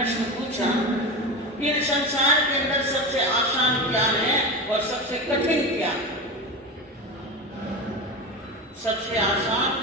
प्रश्न पूछा, इन संसार के अंदर सबसे आसान क्या है और सबसे कठिन क्या? सबसे आसान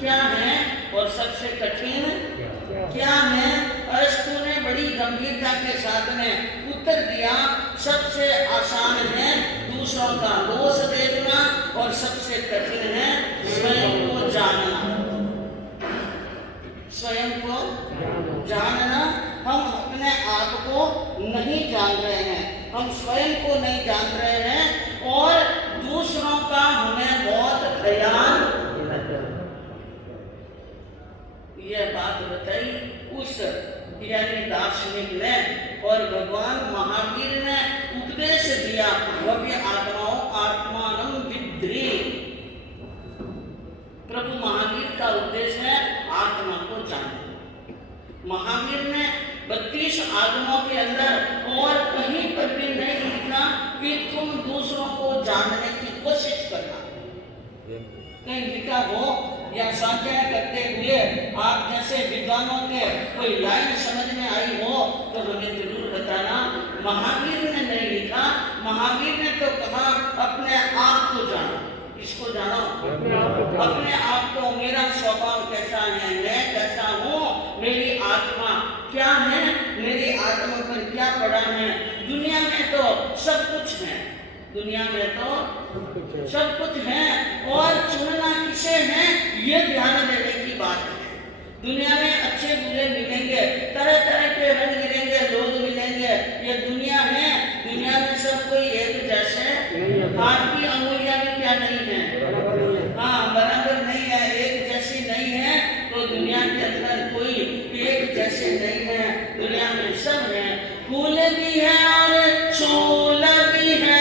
क्या है और सबसे कठिन क्या है? अरस्तु ने बड़ी गंभीरता के साथ में उत्तर दिया, सबसे आसान है दूसरों का दोष देखना और सबसे कठिन है स्वयं को जानना। स्वयं को जानना, हम अपने आप को नहीं जान रहे हैं, हम स्वयं को नहीं जान रहे हैं और दूसरों का हमें बहुत ख्याल। यह बात बताई उस यानी दार्शनिक ने और भगवान महावीर ने उपदेश दिया, भव्य आत्माओं आत्मानं विद्धि। प्रभु महावीर का उपदेश है आत्मा को जानना। महावीर ने 32 आगमों के अंदर और कहीं पर भी नहीं लिखा कि तुम दूसरों को जानने की कोशिश करना। कहीं लिखा हो या स्वाध्याय करते हुए आप जैसे विद्वानों के कोई लाइन समझ में आई हो तो हमें जरूर बताना। महावीर ने नहीं लिखा, महावीर ने तो कहा अपने आप को जानो। इसको जानो, अपने आप को। मेरा स्वभाव कैसा है, मैं कैसा हूँ, मेरी आत्मा क्या है, मेरी आत्मा पर क्या पड़ा है। दुनिया में तो सब कुछ है, दुनिया में तो सब कुछ है और चुनना किसे है ये ध्यान देने की बात है। दुनिया में अच्छे बुरे मिलेंगे, तरह तरह के रंग मिलेंगे, लोग मिलेंगे, ये दुनिया है। दुनिया में सब कोई एक जैसे, हाथ की अंगुलियां भी क्या नहीं है, हाँ बराबर नहीं है, एक जैसी नहीं है। तो दुनिया के अंदर कोई एक जैसे नहीं है, दुनिया में सब है। फूल भी है और छूल भी है,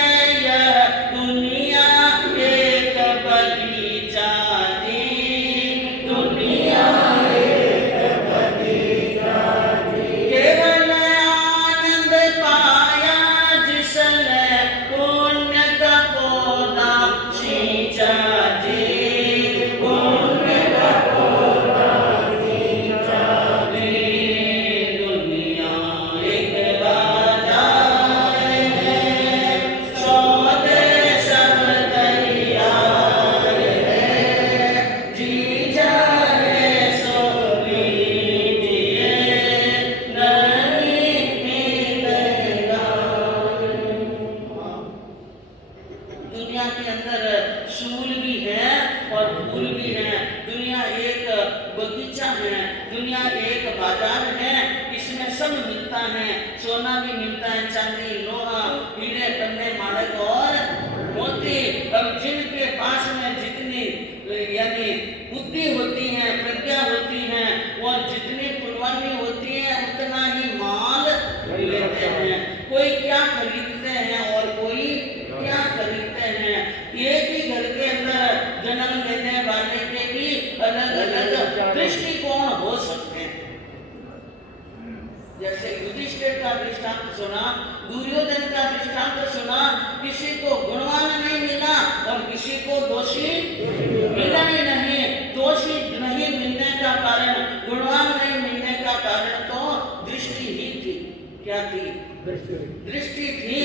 दृष्टि थी।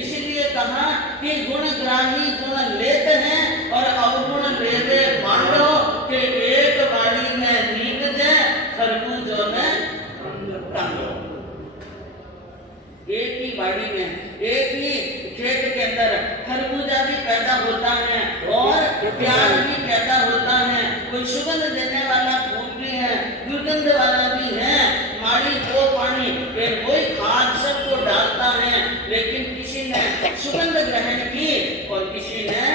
इसीलिए कहा कि गुणग्राही गुण लेते हैं और अवगुण लेवे मांडो के एक बाड़ी में नींद दे खरबूजों में कांडो। एक ही बाड़ी में, एक ही खेत के अंदर खरबूजा भी पैदा होता है और प्याज भी पैदा होता है। कोई सुगंध देने वाला फूल भी है, दुर्गंध वाला भी है। माड़ी दो पानी कोई खाद सबको डालता है, लेकिन किसी ने सुगंध ग्रहण की और किसी ने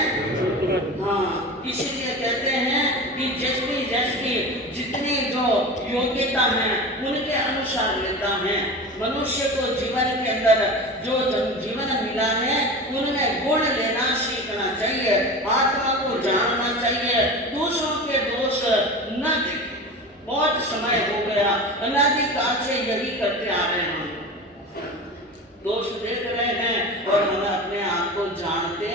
हाँ। इसीलिए कहते हैं कि जैसी जितनी जो योग्यता है उनके अनुसार लेता है। मनुष्य को जीवन के अंदर जो जीवन मिला है उनमें गुण लेना सीखना चाहिए, आत्मा को जानना चाहिए, दूसरों के दोष न देखें। बहुत समय हो गया, अनादि काल से यही करते आ रहे हैं, दोष देख रहे हैं और हम अपने आप को जानते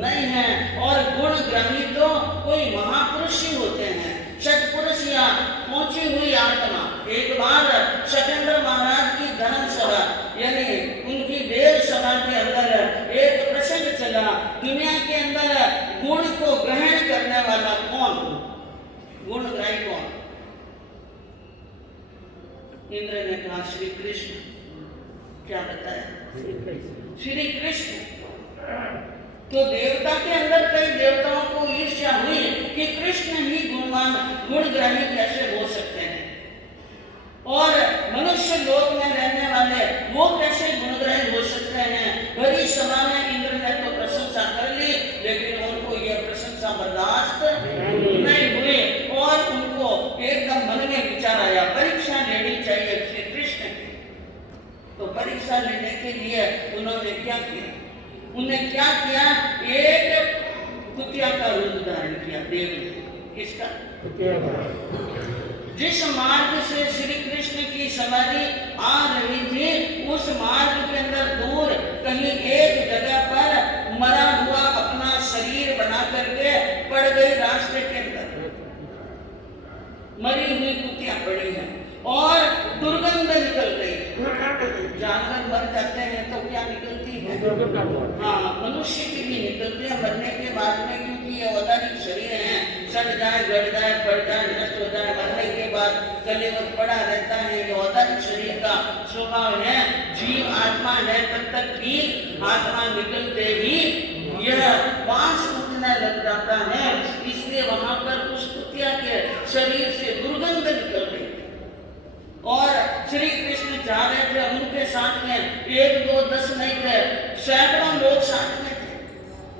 नहीं हैं। और गुण ग्रही तो कोई महापुरुष ही होते हैं, सत्पुरुष या पहुंची हुई आत्मा। एक बार सत्येंद्र इंद्र ने कहा श्री कृष्ण। क्या बताया? श्री कृष्ण। तो देवता के अंदर कई देवताओं को ईर्ष्या हुई कि कृष्ण ही गुणवान गुणग्राही कैसे हो सकते हैं, और मनुष्य लोक में रहने वाले वो कैसे गुणग्राही हो सकते हैं। भरी सभा में इंद्र ने तो प्रशंसा कर ली, लेकिन उनको यह प्रशंसा बर्दाश्त नहीं हुई और उनको एकदम मन में विचार आया परीक्षा लेनी चाहिए श्री कृष्ण। तो परीक्षा लेने के लिए उन्होंने क्या किया? उन्हें क्या किया? एक कुतिया का रूप धारण किया। देव ने किसका? जिस मार्ग से श्री कृष्ण की सवारी आ रही थी, उस मार्ग के अंदर दूर कहीं एक जगह पर मरा हुआ अपना शरीर बना करके पड़ गई। रास्ते के अंदर मरी हुई कुतिया पड़ी है और दुर्गंध निकल गई। जानवर मर जाते हैं तो क्या निकलती है? हाँ, मनुष्य की भी निकलती है मरने के बाद में, क्योंकि ये औदारिक शरीर है, सड़ जाए, गड़ जाए, पड़ जाए, नष्ट हो जाए, मरने के बाद गले पर पड़ा रहता है। ये औदारिक शरीर का स्वभाव है। जीव आत्मा है तब तक ठीक, आत्मा निकलते ही यह वास उठने लग जाता है। इसलिए वहां पर उस कुतिया के शरीर से दुर्गंध निकल रही और श्री कृष्ण जा रहे थे। उनके साथ में 1, 2, 10 नहीं थे, सैकड़ों लोग साथ में थे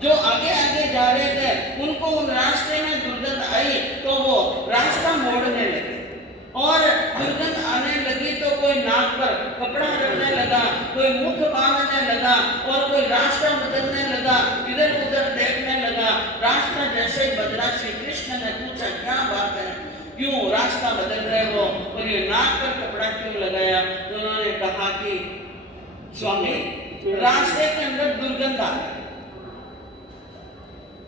जो आगे आगे जा रहे थे। उनको उन रास्ते में दुर्गंध आई तो वो रास्ता मोड़ने लगे और दुर्गंध आने लगी तो कोई नाक पर कपड़ा रखने लगा, कोई मुख बांधने लगा और कोई रास्ता बदलने लगा, इधर उधर देखने लगा। रास्ता जैसे ही बदला, श्री कृष्ण ने पूछा क्या बात है, क्यों रास्ता बदल रहे हो और ये नाक पर कपड़ा क्यों लगाया? तो उन्होंने कहा कि स्वामी, रास्ते के अंदर दुर्गंध आ रही है।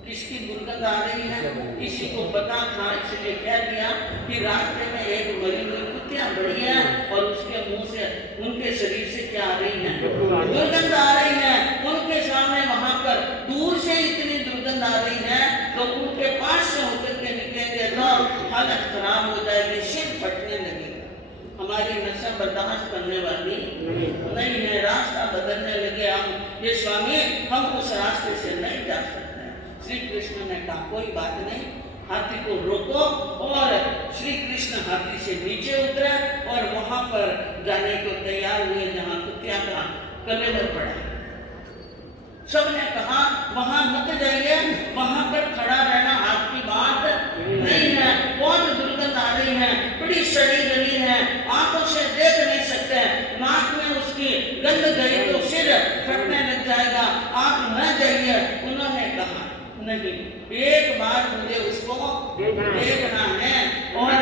किसकी दुर्गंध आ रही है? किसी को पता था, इसलिए कह दिया कि रास्ते में एक मरी हुई कुतिया बड़ी है और उसके मुंह से, उनके शरीर से क्या आ रही है? दुर्गंध आ रही है। उनके सामने वहां पर दूर से इतनी दुर्गंध आ रही है तो उनके पास से होकर के निकलेंगे तो हालत खराब हो जाएगी, सिर फटने लगेगा। हमारी नशा बर्दाश्त करने वाली नहीं है। रास्ता बदलने लगे हम, ये स्वामी हम उस रास्ते से नहीं जा सकते। श्री कृष्ण ने कहा कोई बात नहीं, हाथी को रोको। और श्री कृष्ण हाथी से नीचे उतरे और वहां पर जाने को तैयार हुए जहां कुतिया का कलेवर पड़ा। सबने कहा वहां मत जाइए, वहां पर खड़ा रहना आपकी बात नहीं है, बहुत दुर्गंध आ रही है, बड़ी सड़ी गली है, आंखों से देख नहीं सकते, नाक में उसकी गंध गई तो सिर फटने लग जाएगा, आप न जाइए। उन्होंने कहा नहीं, एक बार मुझे उसको देखना है और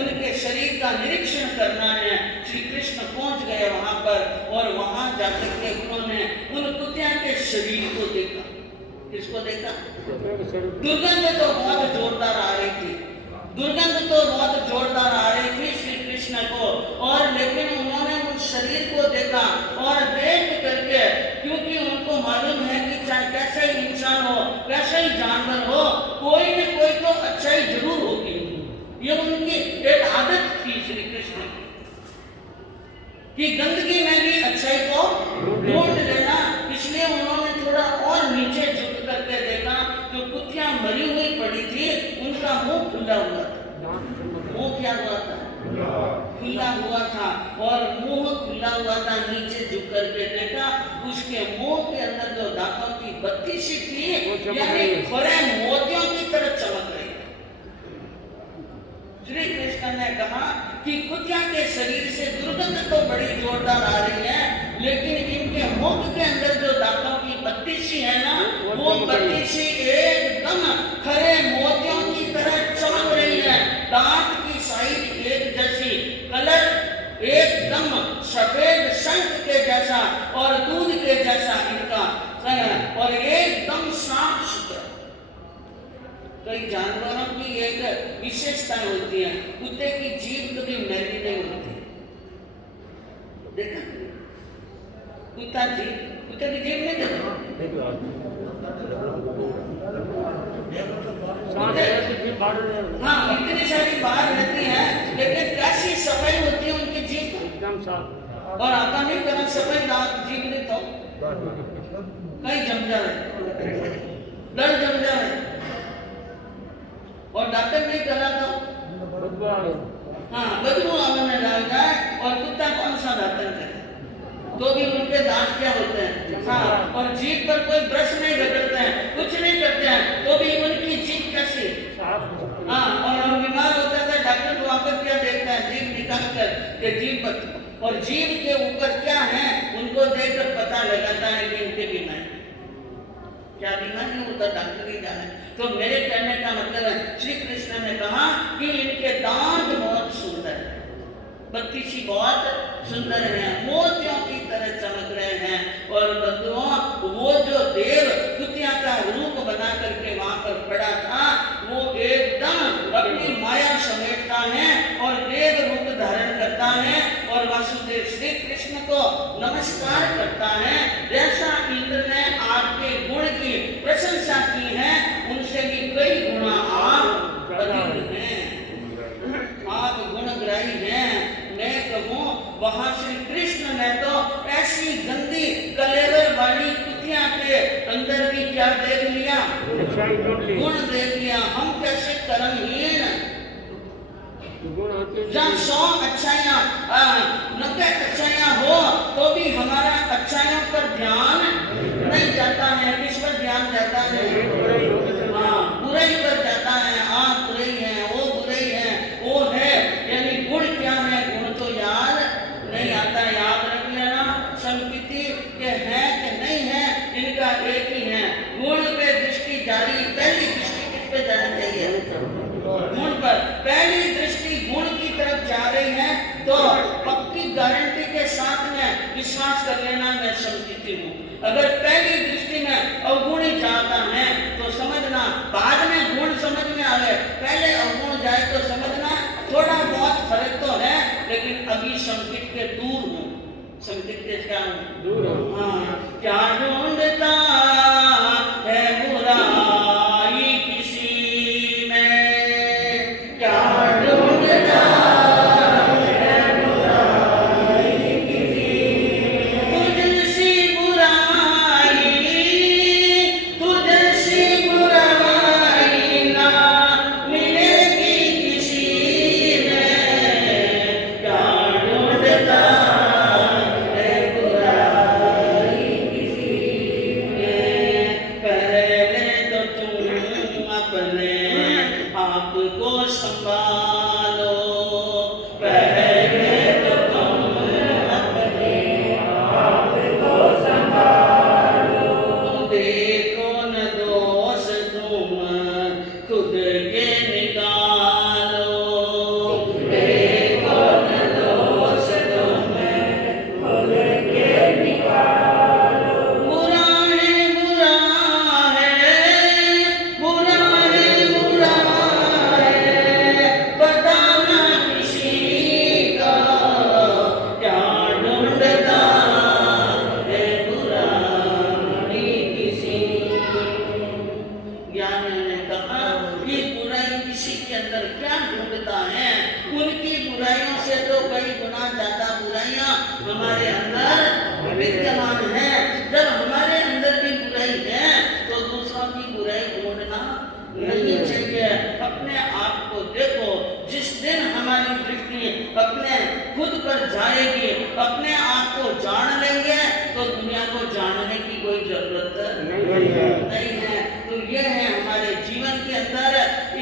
उनके शरीर का निरीक्षण करना है। श्री कृष्ण पहुंच गए वहां पर और वहां जाकर के उन्होंने उन कुतिया के शरीर को देखा। किसको देखा? दुर्गंध तो बहुत जोरदार आ रही थी, दुर्गंध तो बहुत जोरदार आ रही थी श्री कृष्ण को, और लेकिन उन्होंने उस शरीर को देखा और देख करके, क्योंकि उनको मालूम है कि चाहे कैसा ही इंसान हो, कैसा ही जानवर हो, कोई न कोई तो अच्छाई जरूर होगी। ये उनकी एक आदत थी श्री कृष्ण की, गंदगी में भी अच्छाई को ढूंढ लेना। इसलिए उन्होंने थोड़ा और नीचे झुक करके देखा तो कुतिया मरी हुई पड़ी थी, उनका मुंह खुला हुआ था। मुंह क्या हुआ था? खुला हुआ था और मुंह खुला हुआ था। नीचे झुक करके देखा, उसके मुंह के अंदर जो दांतों की बत्ती सी थी, यानी खरे मोतियों की तरह चमक रही। श्री कृष्ण ने कहा कि कुतिया के शरीर से दुर्गंध तो बड़ी जोरदार आ रही है, लेकिन इनके मुख के अंदर जो दांतों की बत्ती सी है ना, वो बत्ती सी एकदम खरे मोतियों की तरह चमक रही है। दांत की साइड एक जैसी, कलर एकदम सफेद शंख के जैसा और दूध के जैसा इनका, और एकदम साफ सुथरा। कई जानवरों की एक विशेषता होती है, कुत्ते की जीभ कभी मैली नहीं होती। देखा कुत्ते की जीभ नहीं देखा। हाँ, इतनी सारी बाहर रहती है, लेकिन कैसी सफाई होती है उनकी जीभ। और आपा नहीं करा सफेद दांत जीभ नहीं तो कहीं जम जाए, डर जम जाए, और डॉक्टर नहीं करा तो हाँ बदबू आने लग जाए, और कुत्ता कौन सा दातन करे तो भी उनके दांत क्या होते हैं, हाँ, और जीभ पर कोई ब्रश नहीं रगड़ते हैं, कुछ नहीं करते हैं, तो भी उनकी जीभ कैसी, हाँ, और हम बीमार होते थे डॉक्टर को आकर क्या देखते हैं, जीभ निकाल कर के जीभ पर, और जीभ के ऊपर क्या है उनको देखकर पता लगाता है कि इनके बीमारी क्या बीमारी होता डॉक्टर ही जाने। तो मेरे कहने का मतलब है श्री कृष्ण ने कहा कि इनके दांत बहुत सुंदर है, बत्तीसी बहुत सुंदर है, मोतियों की तरह चमक रहे हैं, और बंधुओं वो जो देव कुतिया का रूप बना करके वहां पर पड़ा था वो एकदम अपनी माया समेटता है और देव रूप धारण करता है और वासुदेव श्री कृष्ण को नमस्कार करता है। जैसा इंद्र ने आपके गुण की प्रशंसा की है उनसे भी कई गुना आप अधिक हैं, आप गुणग्राही हैं। मैं कहूँ वहां श्री कृष्ण ने तो ऐसी गंदी कलेवर वाली कुतिया के अंदर भी क्या देख लिया, गुण देख लिया। हम कैसे कर्महीन, जब 100 अच्छाइयाँ 90 अच्छाइयाँ हो तो भी हमारा अच्छाइयों पर ध्यान नहीं जाता है, किस पर ध्यान जाता है, हाँ बुराई पर जाता है, आप बुरे ही हैं, वो बुरे ही हैं, वो है, यानी गुण क्या है, गुण तो याद नहीं आता। याद रख लेना संस्कृति के हैं कि नहीं है, इनका एक ही है, गुण पे दृष्टि जारी, पहली दृष्टि किस पे जानी चाहिए, गुण पर, पहली दृष्टि गुण की तरफ जा रही है तो पक्की गारंटी के साथ में विश्वास कर लेना मैं संस्कृति हूँ। अगर पहली दृष्टि में अवगुण ही जाता है तो समझना बाद में गुण समझ में आवे, पहले अवगुण जाए तो समझना थोड़ा बहुत फर्क तो है, लेकिन अभी संस्कृत के दूर हूँ, संस्कृत के क्या दूर हूँ, हाँ क्या ढूंढता है बुराई किसी में, क्या ढूंढता है बुराई किसी में, तुझसी बुराई, तुझसी बुराई ना मिलेगी किसी में, क्या ढूंढता है बुराई किसी में। पहले तो तुम अपने आप को संभालो, पहले तो तुम अपने आप को संभालो, देखो न दोष तुम खुद के निकालो, देखो न दोष तुम खुद के निकालो, बुरा है बुरा है, बुरा है बुरा है, बताना किसी का, क्या ढूंढता है बुराई किसी में। ज्ञान ने कहा कि बुराई किसी के अंदर क्या ढूंढता है, उनकी बुराइयों से तो कई गुना ज्यादा बुराइयां हमारे अंदर विद्यमान है। जब हमारे अंदर भी बुराई है तो दूसरों की बुराई ढूंढना नहीं चाहिए। अपने आप को देखो, जिस दिन हमारी दृष्टि अपने खुद पर जाएगी, अपने आप को जान लेंगे तो दुनिया को जानने की कोई जरूरत नहीं है। तो ये है हमारे जीवन के अंदर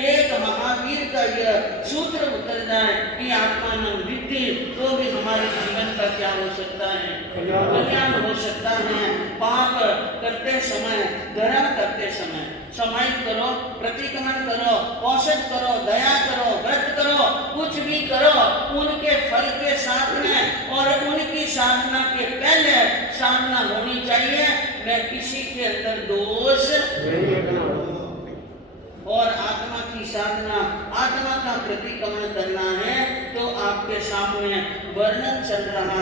एक महावीर का यह सूत्र उतर जाए कि आत्मानं विद्धि, तो भी हमारे जीवन का क्या हो सकता है, कल्याण हो सकता है। पाप करते समय, धर्म करते समय समाहित करो, प्रतिक्रमण करो, औषध करो, दया करो, व्रत करो, कुछ भी करो, उनके फल के साथ में और उनकी साधना के पहले साधना होनी चाहिए। मैं किसी के अंदर दोष और आत्मा की साधना, आत्मा का प्रतिक्रमण करना है। तो आपके सामने वर्णन चल रहा